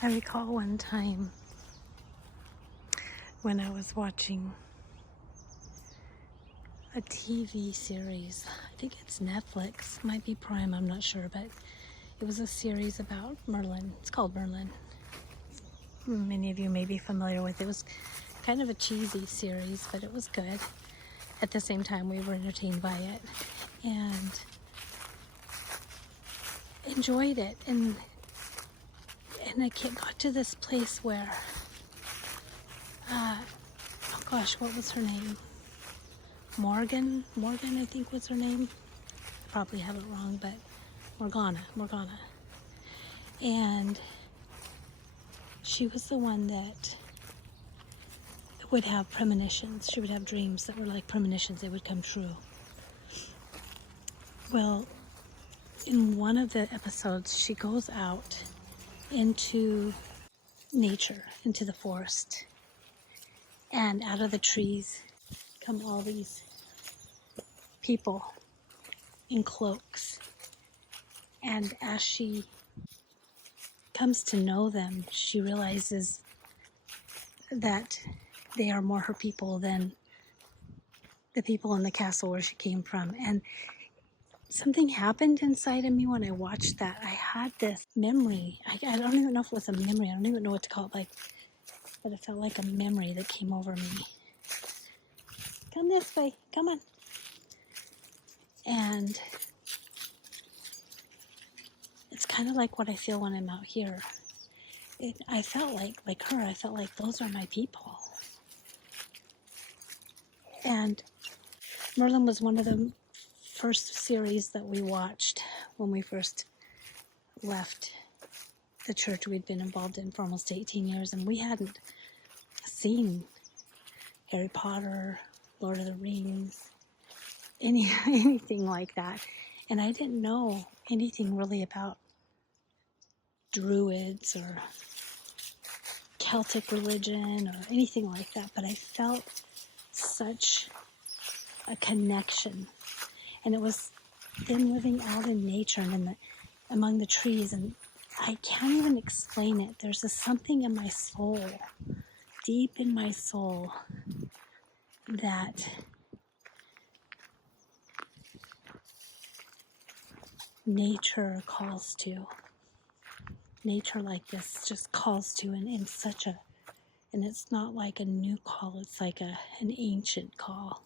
I recall one time when I was watching a TV series. I think it's Netflix, might be Prime, I'm not sure, but it was a series about Merlin. It's called Merlin. Many of you may be familiar with it. It was kind of a cheesy series, but it was good. At the same time, we were entertained by it and enjoyed it. And I got to this place where, oh gosh, what was her name? Morgan, I think was her name. I probably have it wrong, but Morgana. And she was the one that would have premonitions. She would have dreams that were like premonitions. They would come true. Well, in one of the episodes, she goes out into nature, into the forest. And out of the trees come all these people in cloaks. And as she comes to know them, she realizes that they are more her people than the people in the castle where she came from. And something happened inside of me when I watched that. I had this memory. I don't even know if it was a memory. I don't even know what to call it, but it felt like a memory that came over me. Come this way. Come on. And it's kind of like what I feel when I'm out here. I felt like her. I felt like those are my people. And Merlin was one of the first series that we watched when we first left the church we'd been involved in for almost 18 years, and we hadn't seen Harry Potter, Lord of the Rings, anything like that. And I didn't know anything really about Druids or Celtic religion or anything like that, but I felt such a connection. And it was them living out in nature and among the trees, and I can't even explain it. There's something in my soul, deep in my soul, that nature calls to. Nature like this just calls to, and it's not like a new call, it's like an ancient call,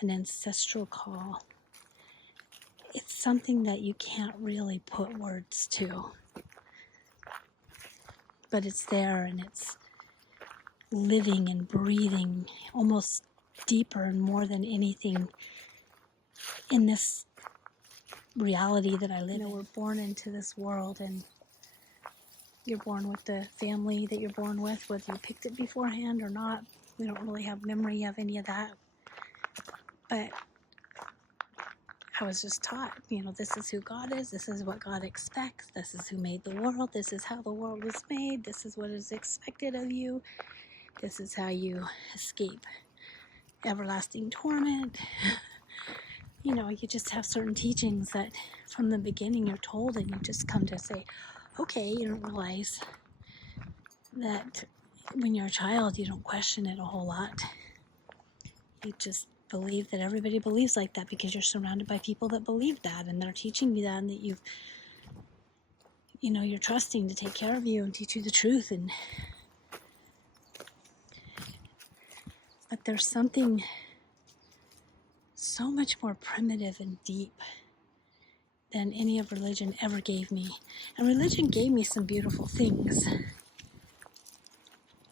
an ancestral call. It's something that you can't really put words to, but it's there, and it's living and breathing almost deeper and more than anything in this reality that I live in. We're born into this world, and you're born with the family that you're born with, whether you picked it beforehand or not. We don't really have memory of any of that, but I was just taught, this is who God is, this is what God expects, this is who made the world, this is how the world was made, this is what is expected of you, this is how you escape everlasting torment. You just have certain teachings that from the beginning you're told, and you just come to say, okay. You don't realize that when you're a child, you don't question it a whole lot. You just believe that everybody believes like that because you're surrounded by people that believe that, and they're teaching you that, and that you're trusting to take care of you and teach you the truth. But there's something so much more primitive and deep than any of religion ever gave me. And religion gave me some beautiful things.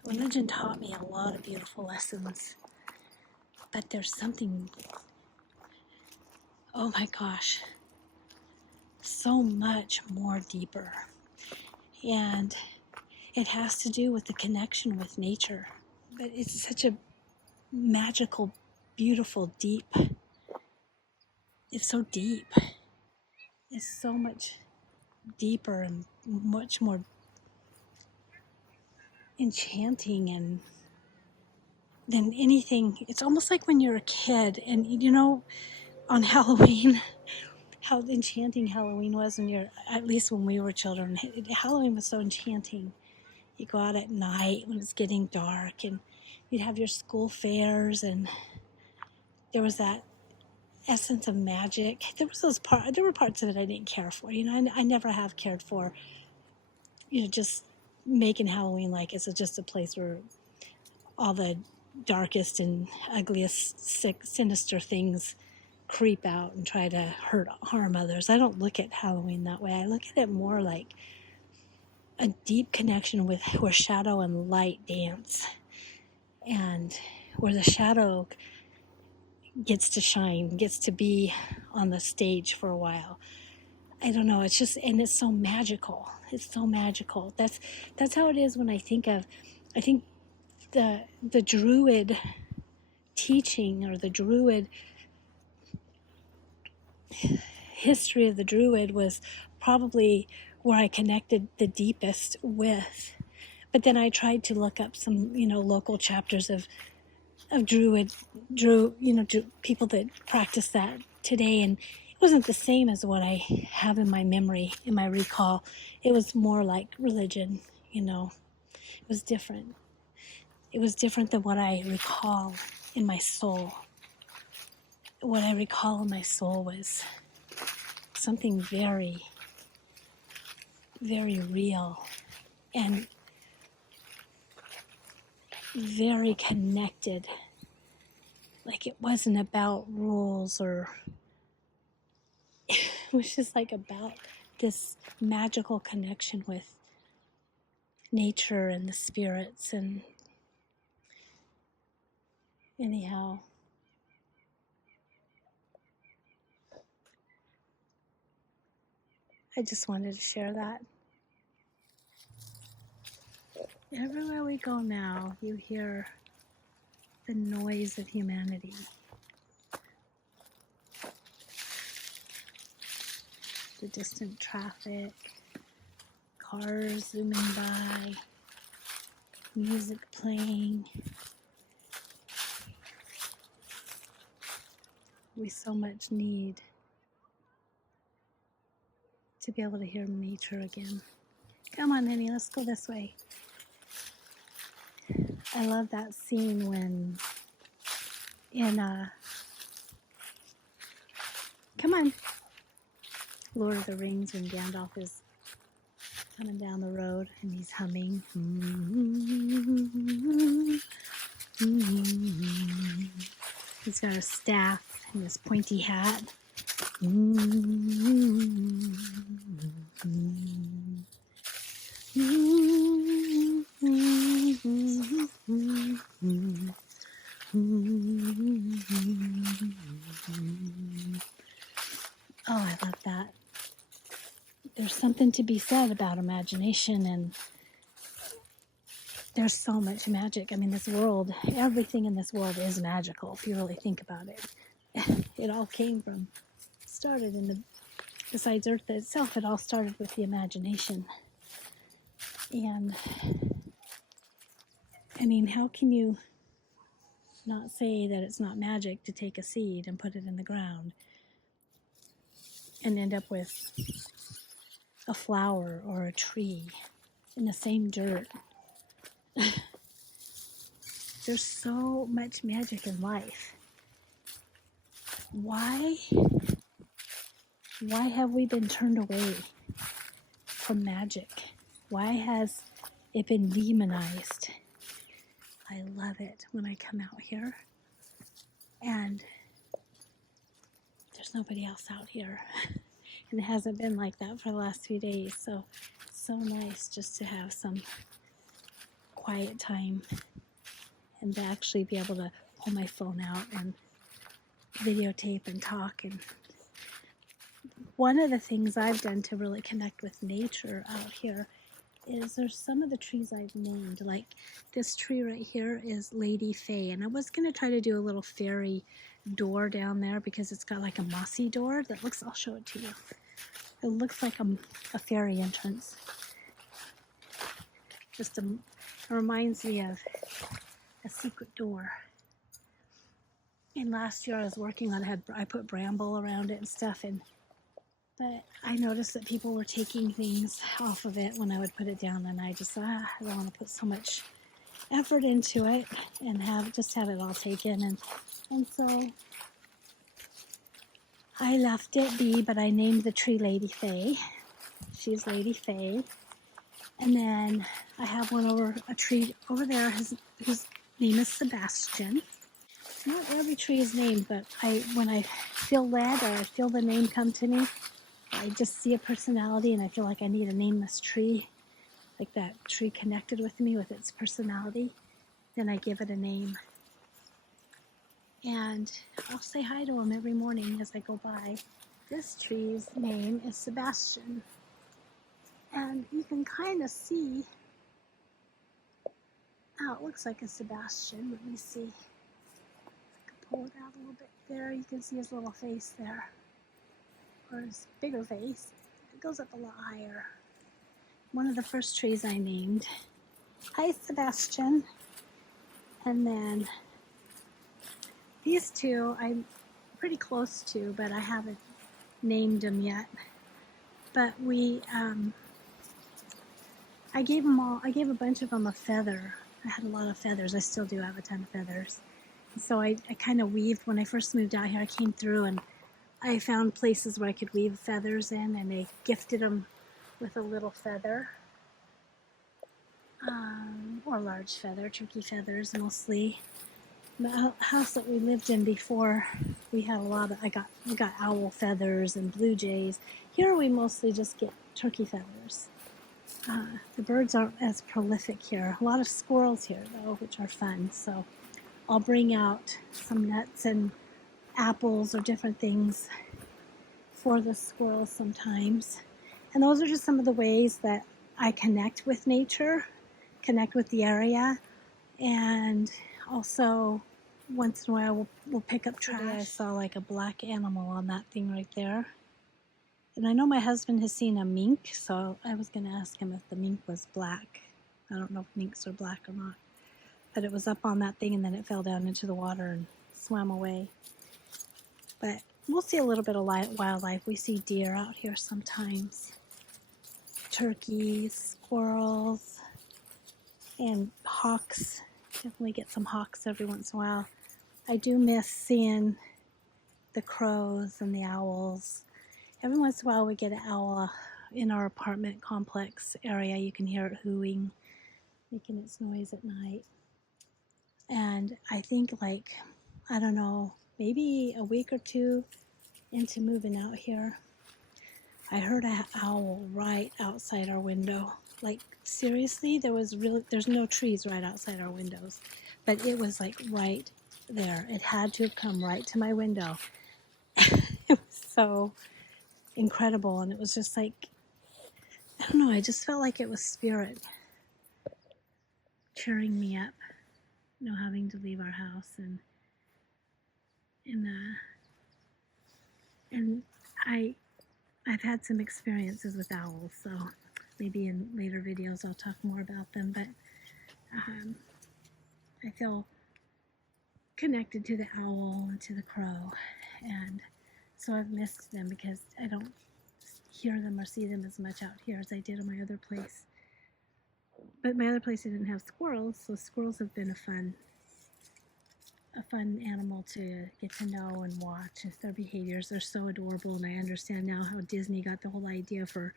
Religion taught me a lot of beautiful lessons. But there's something, oh my gosh, so much more deeper. And it has to do with the connection with nature. But it's such a magical, beautiful, deep. It's so deep. It's so much deeper and much more enchanting and than anything. It's almost like when you're a kid and on Halloween, how enchanting Halloween was at least when we were children. Halloween was so enchanting. You go out at night when it's getting dark, and you'd have your school fairs, and there was that essence of magic. There were parts of it I didn't care for. I never have cared for, just making Halloween like it's just a place where all the darkest and ugliest, sick, sinister things creep out and try to harm others. I don't look at Halloween that way. I look at it more like a deep connection with where shadow and light dance, and where the shadow gets to shine, gets to be on the stage for a while. I don't know, and it's so magical. It's so magical. That's how it is when I think the Druid teaching, or the Druid history of the Druid, was probably where I connected the deepest with. But then I tried to look up some, local chapters of people that practice that today, and it wasn't the same as what I have in my memory, in my recall. It was more like religion, It was different. It was different than what I recall in my soul. What I recall in my soul was something very, very real and very connected. Like, it wasn't about rules, or it was just like about this magical connection with nature and the spirits. And anyhow, I just wanted to share that. Everywhere we go now, you hear the noise of humanity. The distant traffic, cars zooming by, music playing. We so much need to be able to hear nature again. Come on, Minnie, let's go this way. I love that scene when come on, Lord of the Rings, when Gandalf is coming down the road and he's humming. He's got a staff and this pointy hat. Oh, I love that. There's something to be said about imagination, and there's so much magic. I mean, this world, everything in this world is magical if you really think about it. It all besides Earth itself, it all started with the imagination. And I mean, how can you not say that it's not magic to take a seed and put it in the ground and end up with a flower or a tree in the same dirt? There's so much magic in life. Why have we been turned away from magic? Why has it been demonized? I love it when I come out here and there's nobody else out here. And it hasn't been like that for the last few days. So nice just to have some quiet time and to actually be able to pull my phone out and videotape and talk. And one of the things I've done to really connect with nature out here is there's some of the trees I've named. Like this tree right here is Lady Faye, and I was going to try to do a little fairy door down there because it's got like a mossy door that looks, I'll show it to you. It looks like a fairy entrance. It reminds me of a secret door. And last year I was working on it, I put bramble around it and stuff, and But I noticed that people were taking things off of it when I would put it down, and I just thought, I don't want to put so much effort into it and have it all taken. And so I left it be, but I named the tree Lady Faye. She's Lady Faye. And then I have a tree over there whose name is Sebastian. Not every tree is named, but when I feel led or I feel the name come to me, I just see a personality and I feel like I need to name this tree, like that tree connected with me with its personality. Then I give it a name. And I'll say hi to him every morning as I go by. This tree's name is Sebastian. And you can kind of see, it looks like a Sebastian. Let me see. I can pull it out a little bit there. You can see his little face there, or his bigger face. It goes up a lot higher. One of the first trees I named. Hi, Sebastian. And then these two I'm pretty close to, but I haven't named them yet. But I gave a bunch of them a feather. I had a lot of feathers. I still do have a ton of feathers. So I kind of weaved, when I first moved out here, I came through and I found places where I could weave feathers in, and they gifted them with a little feather, or a large feather, turkey feathers mostly. The house that we lived in before, we had we got owl feathers and blue jays. Here we mostly just get turkey feathers. The birds aren't as prolific here. A lot of squirrels here though, which are fun. So I'll bring out some nuts and apples or different things for the squirrels sometimes. And those are just some of the ways that I connect with nature, connect with the area, and also once in a while we'll pick up trash. Today I saw like a black animal on that thing right there. And I know my husband has seen a mink, so I was going to ask him if the mink was black. I don't know if minks are black or not. But it was up on that thing and then it fell down into the water and swam away. But we'll see a little bit of wildlife. We see deer out here sometimes. Turkeys, squirrels, and hawks. Definitely get some hawks every once in a while. I do miss seeing the crows and the owls. Every once in a while we get an owl in our apartment complex area. You can hear it hooing, making its noise at night. And I think I don't know, maybe a week or two into moving out here, I heard an owl right outside our window. Like seriously, there's no trees right outside our windows, but it was like right there. It had to have come right to my window. It was so incredible, and it was just like, I don't know, I just felt like it was spirit cheering me up, having to leave our house, and I've had some experiences with owls, so maybe in later videos I'll talk more about them, but I feel connected to the owl and to the crow, and so I've missed them because I don't hear them or see them as much out here as I did in my other place. But my other place I didn't have squirrels, so squirrels have been a fun animal to get to know and watch. And their behaviors are so adorable, and I understand now how Disney got the whole idea for,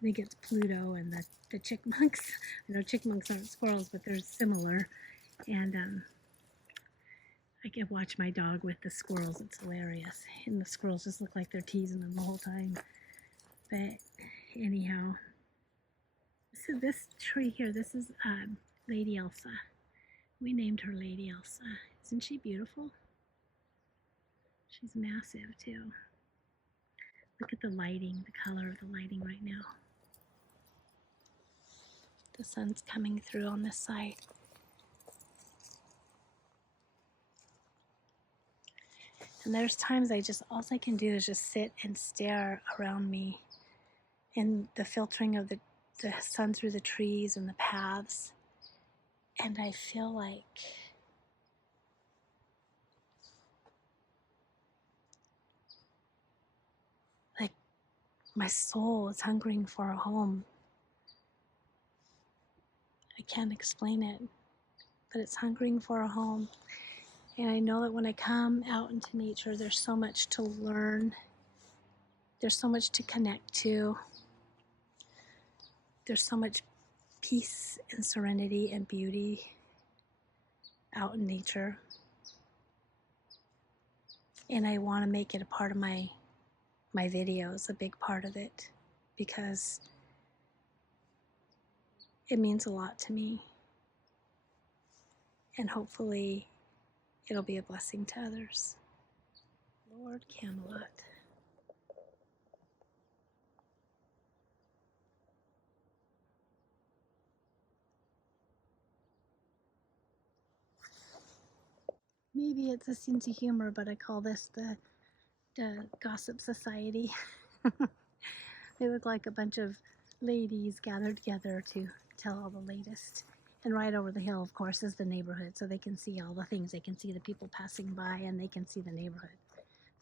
I think it's Pluto and the chipmunks. I know chipmunks aren't squirrels, but they're similar. And I can watch my dog with the squirrels. It's hilarious. And the squirrels just look like they're teasing them the whole time. But anyhow, so this tree here, this is Lady Elsa. We named her Lady Elsa. Isn't she beautiful? She's massive too. Look at the lighting, the color of the lighting right now. The sun's coming through on this side. And there's times all I can do is just sit and stare around me in the filtering of the sun through the trees and the paths. And I feel like my soul is hungering for a home. I can't explain it, but it's hungering for a home. And I know that when I come out into nature, there's so much to learn. There's so much to connect to. There's so much peace and serenity and beauty out in nature. And I want to make it a part of my videos, a big part of it, because it means a lot to me. And hopefully it'll be a blessing to others. Lord Camelot. Maybe it's a sense of humor, but I call this the Gossip Society. They look like a bunch of ladies gathered together to tell all the latest. And right over the hill, of course, is the neighborhood, so they can see all the things. They can see the people passing by, and they can see the neighborhood.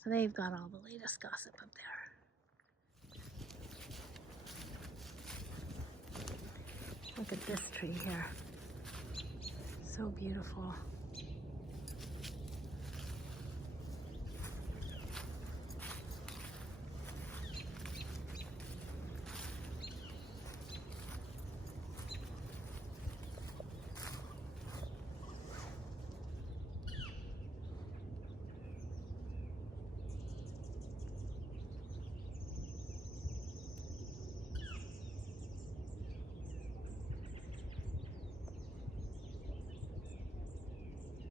So they've got all the latest gossip up there. Look at this tree here. So beautiful.